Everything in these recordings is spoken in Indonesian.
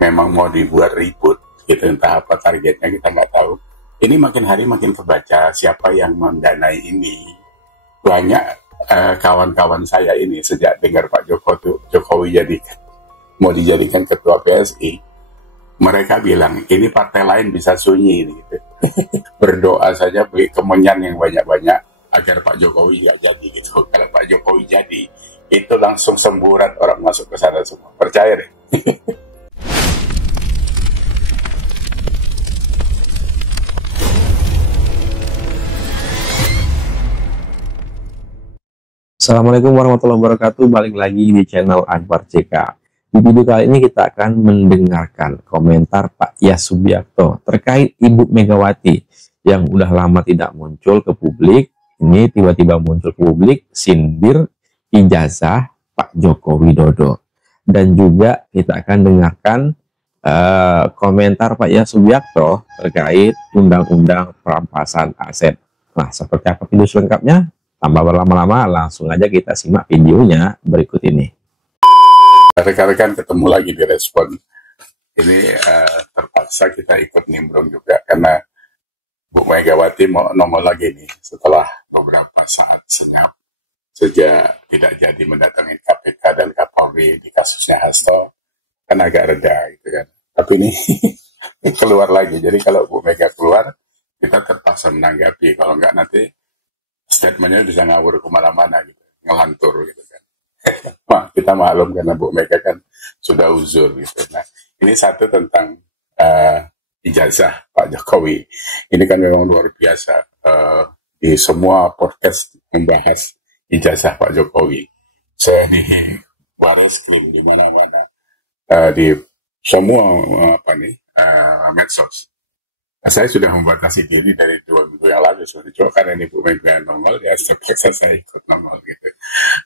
memang mau dibuat ribut gitu, entah apa targetnya kita nggak tahu. Ini makin hari makin kebaca siapa yang mendanai ini. Banyak kawan-kawan saya ini sejak dengar Pak Jokowi mau dijadikan ketua PSI, mereka bilang ini partai lain bisa sunyi gitu. Berdoa saja beli kemenyan yang banyak-banyak agar Pak Jokowi nggak jadi gitu. Kalau Pak Jokowi jadi, itu langsung semburat orang masuk ke sana semua. Percaya deh. Assalamualaikum warahmatullahi wabarakatuh. Balik lagi di channel Akbar CK. Di video kali ini kita akan mendengarkan komentar Pak Yas Subiakto terkait Ibu Megawati yang udah lama tidak muncul ke publik. Ini tiba-tiba muncul ke publik sindir ijazah Pak Joko Widodo. Dan juga kita akan dengarkan komentar Pak Yas Subiakto terkait Undang-Undang Perampasan Aset. Nah, seperti apa video selengkapnya? Tanpa berlama-lama, langsung aja kita simak videonya berikut ini. Rekan-rekan ketemu lagi di respon. Ini terpaksa kita ikut nimbrung juga karena Bu Megawati mau nongol lagi nih setelah beberapa saat senyap sejak tidak jadi mendatangi KPK dan Kapolri di kasusnya Hasto, kan agak reda gitu kan. Tapi ini keluar lagi. Jadi kalau Bu Mega keluar, kita terpaksa menanggapi. Kalau enggak nanti statementnya bisa ngawur kemana-mana gitu, ngelantur gitu kan. Wah, kita maklum karena Bu Mega kan sudah uzur gitu. Nah, ini satu tentang ijazah Pak Jokowi. Ini kan memang luar biasa. Di semua podcast membahas ijazah Pak Jokowi. Saya di Bareskrim di mana-mana, di semua medsos. Saya sudah membatasi diri dari 2 minggu yang lalu sebenarnya, karena ini Bu Mega nongol, ya terpaksa saya ikut nongol gitu.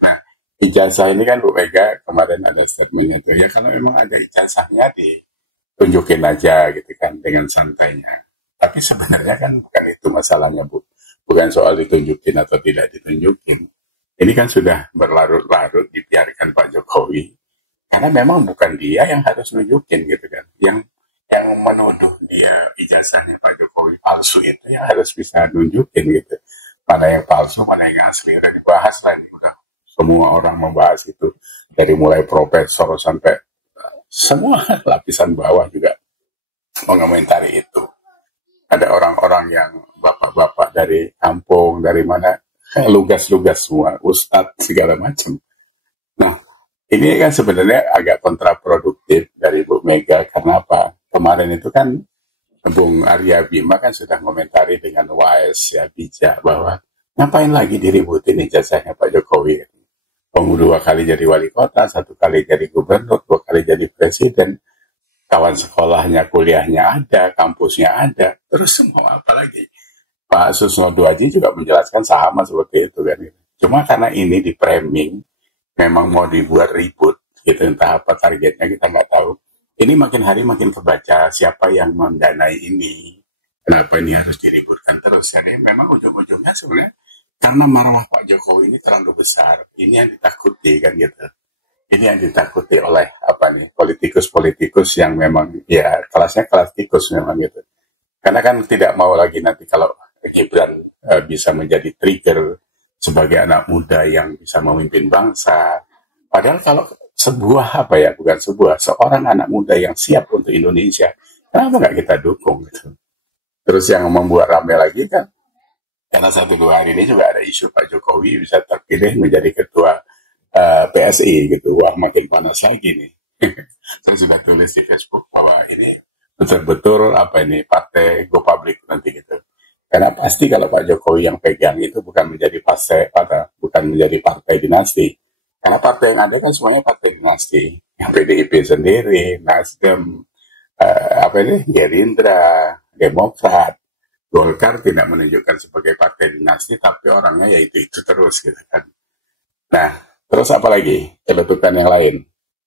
Nah, ijazah ini kan Bu Mega kemarin ada statementnya tuh, ya kalau memang ada ijazahnya ditunjukin aja gitu kan dengan santainya. Tapi sebenarnya kan bukan itu masalahnya Bu, bukan soal ditunjukin atau tidak ditunjukin. Ini kan sudah berlarut-larut dibiarkan Pak Jokowi, karena memang bukan dia yang harus nunjukin gitu kan, yang menuduh dia ijazahnya Pak Jokowi palsu itu ya harus bisa nunjukin gitu. Mana yang palsu, mana yang asli. Udah dibahas lah ini, udah semua orang membahas itu. Dari mulai profesor sampai semua lapisan bawah juga mengomentari itu. Ada orang-orang yang bapak-bapak dari kampung, dari mana, lugas-lugas semua, ustadz segala macam. Nah, ini kan sebenarnya agak kontraproduktif dari Bu Mega. Karena apa? Kemarin itu kan Bung Arya Bima kan sudah komentari dengan wise ya, bijak, bahwa ngapain lagi diributin ijazahnya Pak Jokowi. 2 kali jadi wali kota, 1 kali jadi gubernur, 2 kali jadi presiden, kawan sekolahnya, kuliahnya ada, kampusnya ada, terus semua apa lagi. Pak Susno Duaji juga menjelaskan sama seperti itu kan. Cuma karena ini di framing, memang mau dibuat ribut gitu, entah apa targetnya kita nggak tahu. Ini makin hari makin kebaca siapa yang mendanai ini, kenapa ini harus diributkan terus. Jadi memang ujung-ujungnya sebenarnya karena marwah Pak Jokowi ini terlalu besar. Ini yang ditakuti kan gitu. Ini yang ditakuti oleh politikus-politikus yang memang ya kelasnya kelas tikus memang gitu. Karena kan tidak mau lagi nanti kalau Gibran bisa menjadi trigger sebagai anak muda yang bisa memimpin bangsa. Padahal kalau seorang anak muda yang siap untuk Indonesia, kenapa nggak kita dukung gitu. Terus yang membuat ramai lagi kan, karena 1-2 hari ini juga ada isu Pak Jokowi bisa terpilih menjadi ketua PSI gitu. Wah, makin panas lagi nih. Saya sudah tulis di Facebook bahwa ini betul-betul partai go public nanti gitu. Karena pasti kalau Pak Jokowi yang pegang itu bukan menjadi partai dinasti. Karena partai yang ada kan semuanya partai dinasti. Yang PDIP sendiri, Nasdem, Gerindra, Demokrat, Golkar tidak menunjukkan sebagai partai dinasti, tapi orangnya ya itu terus gitu kan. Nah, terus apa lagi? Celetukan yang lain.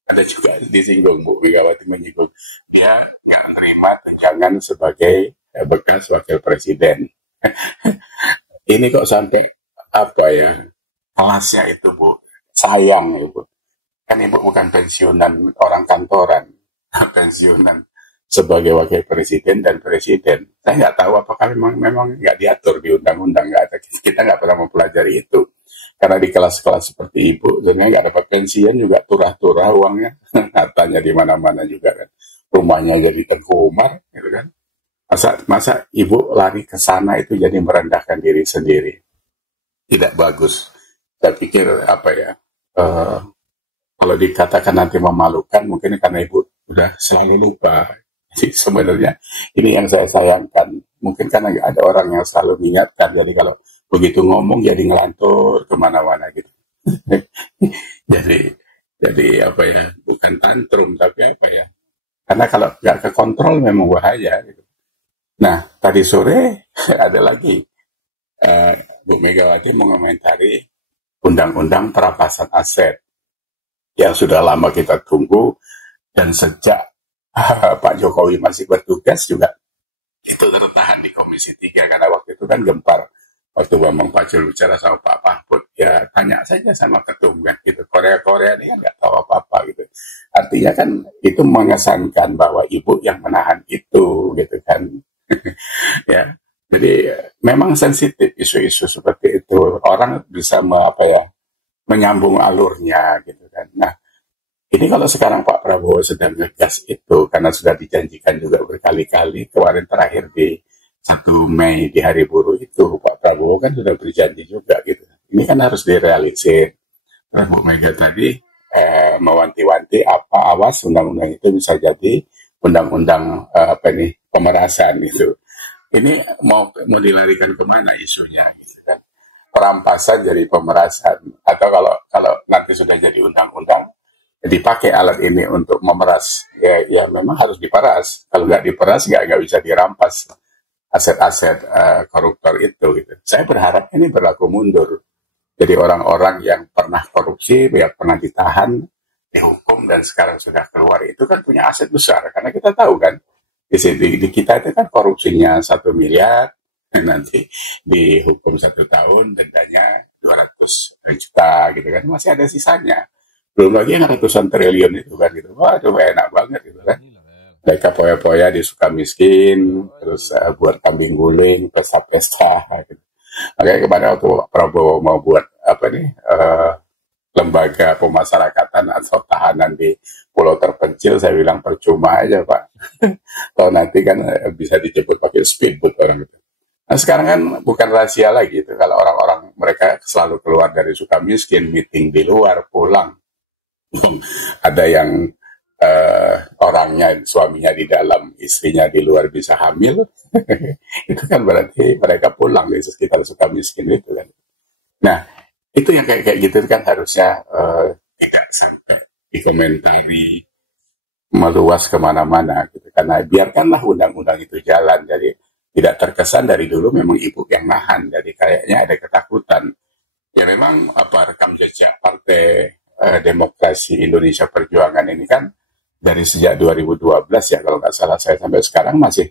Ada juga disinggung, Bu Megawati menyinggung, dia nggak menerima tunjangan sebagai bekas wakil presiden. Ini kok sampai kelasnya itu Bu, sayang Ibu. Kan Ibu bukan pensiunan orang kantoran, pensiunan sebagai wakil presiden dan presiden. Saya nggak tahu apakah memang nggak diatur di undang-undang, nggak ada. Kita nggak pernah mempelajari itu. Karena di kelas-kelas seperti ibu, sebenarnya nggak dapat pensiun juga turah-turah uangnya, hartanya di mana-mana juga kan. Rumahnya jadi Tengku Umar, gitu kan. Masa ibu lari ke sana itu jadi merendahkan diri sendiri. Tidak bagus. Saya pikir apa ya, kalau dikatakan nanti memalukan, mungkin karena ibu udah selalu lupa. Jadi sebenarnya ini yang saya sayangkan. Mungkin karena nggak ada orang yang selalu mengingatkan. Jadi kalau begitu ngomong jadi ngelantur kemana-mana gitu. jadi apa ya, bukan tantrum tapi apa ya. Karena kalau nggak kekontrol memang bahaya. Gitu. Nah tadi sore ada lagi Bu Megawati mengomentari undang-undang perampasan aset yang sudah lama kita tunggu, dan sejak Pak Jokowi masih bertugas juga itu tertahan di Komisi 3 karena waktu itu kan gempar waktu Bambang Pacul bicara sama Pak Mahfud, ya tanya saja sama ketum kan gitu. Korea ini kan nggak tahu apa-apa gitu. Artinya kan itu mengesankan bahwa ibu yang menahan itu gitu kan. Ya, jadi memang sensitif isu-isu seperti itu. Orang bisa menyambung alurnya gitu kan. Nah, ini kalau sekarang Pak Prabowo sedang ngegas itu, karena sudah dijanjikan juga berkali-kali, kemarin terakhir di 1 Mei di Hari Buruh itu, Pak Prabowo kan sudah berjanji juga gitu. Ini kan harus direalisir. Terus Bu Mega tadi mewanti-wanti awas undang-undang itu bisa jadi undang-undang pemerasan itu. Ini mau dilarikan kemana isunya? Perampasan jadi pemerasan, atau kalau nanti sudah jadi undang-undang dipakai alat ini untuk memeras, ya memang harus diperas. Kalau nggak diperas nggak bisa dirampas aset-aset koruptor itu gitu. Saya berharap ini berlaku mundur. Jadi orang-orang yang pernah korupsi, yang pernah ditahan, dihukum dan sekarang sudah keluar itu kan punya aset besar, karena kita tahu kan di kita itu kan korupsinya 1 miliar, nanti dihukum 1 tahun, dendanya 200 juta gitu kan, masih ada sisanya. Belum lagi yang ratusan triliun itu kan gitu. Waduh enak banget gitu kan. Mereka poya-poya di Sukamiskin, terus buat kambing guling, pesta-pesta gitu. Makanya kemarin waktu Prabowo mau buat lembaga pemasyarakatan atau tahanan di pulau terpencil, saya bilang percuma aja Pak. Kalau nanti kan bisa dijemput pakai speedboat orang itu. Nah sekarang kan bukan rahasia lagi itu, kalau orang-orang mereka selalu keluar dari Sukamiskin, meeting di luar, pulang. Ada yang orangnya, suaminya di dalam, istrinya di luar bisa hamil. Itu kan berarti mereka pulang di sekitar Sukamiskin itu kan. Nah itu yang kayak gitu kan harusnya tidak sampai dikomentari meluas kemana-mana gitu. Karena biarkanlah undang-undang itu jalan. Jadi tidak terkesan dari dulu memang ibu yang nahan. Jadi kayaknya ada ketakutan. Ya memang rekam jejak Partai Demokrasi Indonesia Perjuangan ini kan dari sejak 2012 ya kalau nggak salah saya, sampai sekarang masih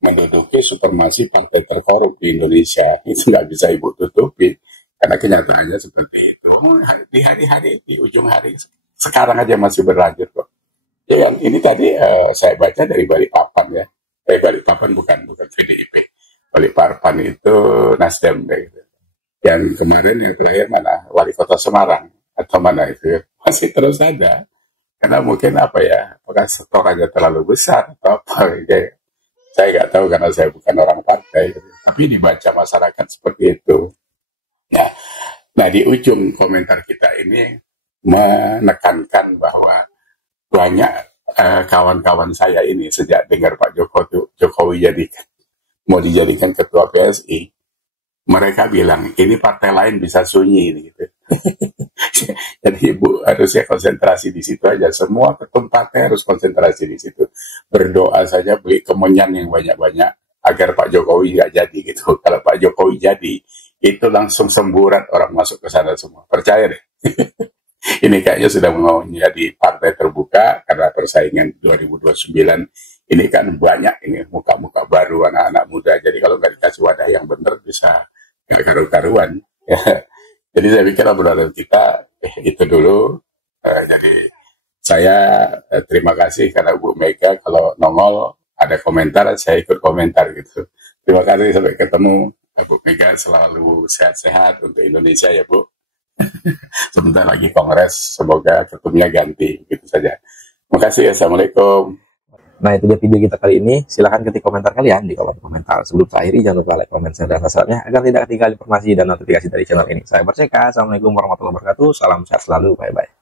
menduduki supremasi partai terkorup di Indonesia. Itu nggak bisa ibu tutupi karena kenyataannya seperti itu. Di hari-hari, di ujung hari sekarang aja masih berlanjut kok. Ya kan ini tadi saya baca dari Balikpapan ya. Balikpapan bukan PDIP. Balikpapan itu Nasdem gitu. Yang kemarin yang terakhir mana? Wali Kota Semarang atau mana itu masih terus ada, karena mungkin apakah setorannya terlalu besar atau apa gitu. Saya nggak tahu karena saya bukan orang partai gitu. Tapi dibaca masyarakat seperti itu ya. Nah di ujung komentar kita ini menekankan bahwa banyak kawan-kawan saya ini sejak dengar Pak Jokowi mau dijadikan ketua PSI, mereka bilang ini partai lain bisa sunyi gitu. Jadi ibu harusnya konsentrasi di situ aja. Semua ketum partai harus konsentrasi di situ. Berdoa saja, beli kemenyan yang banyak-banyak agar Pak Jokowi nggak jadi gitu. Kalau Pak Jokowi jadi, itu langsung semburat orang masuk ke sana semua. Percaya deh. Ini kayaknya sudah mau menjadi partai terbuka karena persaingan 2029 ini kan banyak ini muka-muka baru, anak-anak muda. Jadi kalau nggak dikasih wadah yang benar bisa karu-karuan. Jadi saya pikir obrolan kita itu dulu. Jadi saya terima kasih karena Bu Mega kalau nongol ada komentar, saya ikut komentar gitu. Terima kasih, sampai ketemu. Bu Mega selalu sehat-sehat untuk Indonesia ya Bu. Sebentar lagi Kongres, semoga ketumnya ganti, gitu saja. Terima kasih, Assalamualaikum. Nah, itu dia video kita kali ini. Silahkan ketik komentar kalian di kolom komentar. Sebelum saya akhiri, jangan lupa like, komen, share, dan subscribe-nya agar tidak ketinggalan informasi dan notifikasi dari channel ini. Saya Akbar CK. Assalamualaikum warahmatullahi wabarakatuh. Salam sehat selalu. Bye-bye.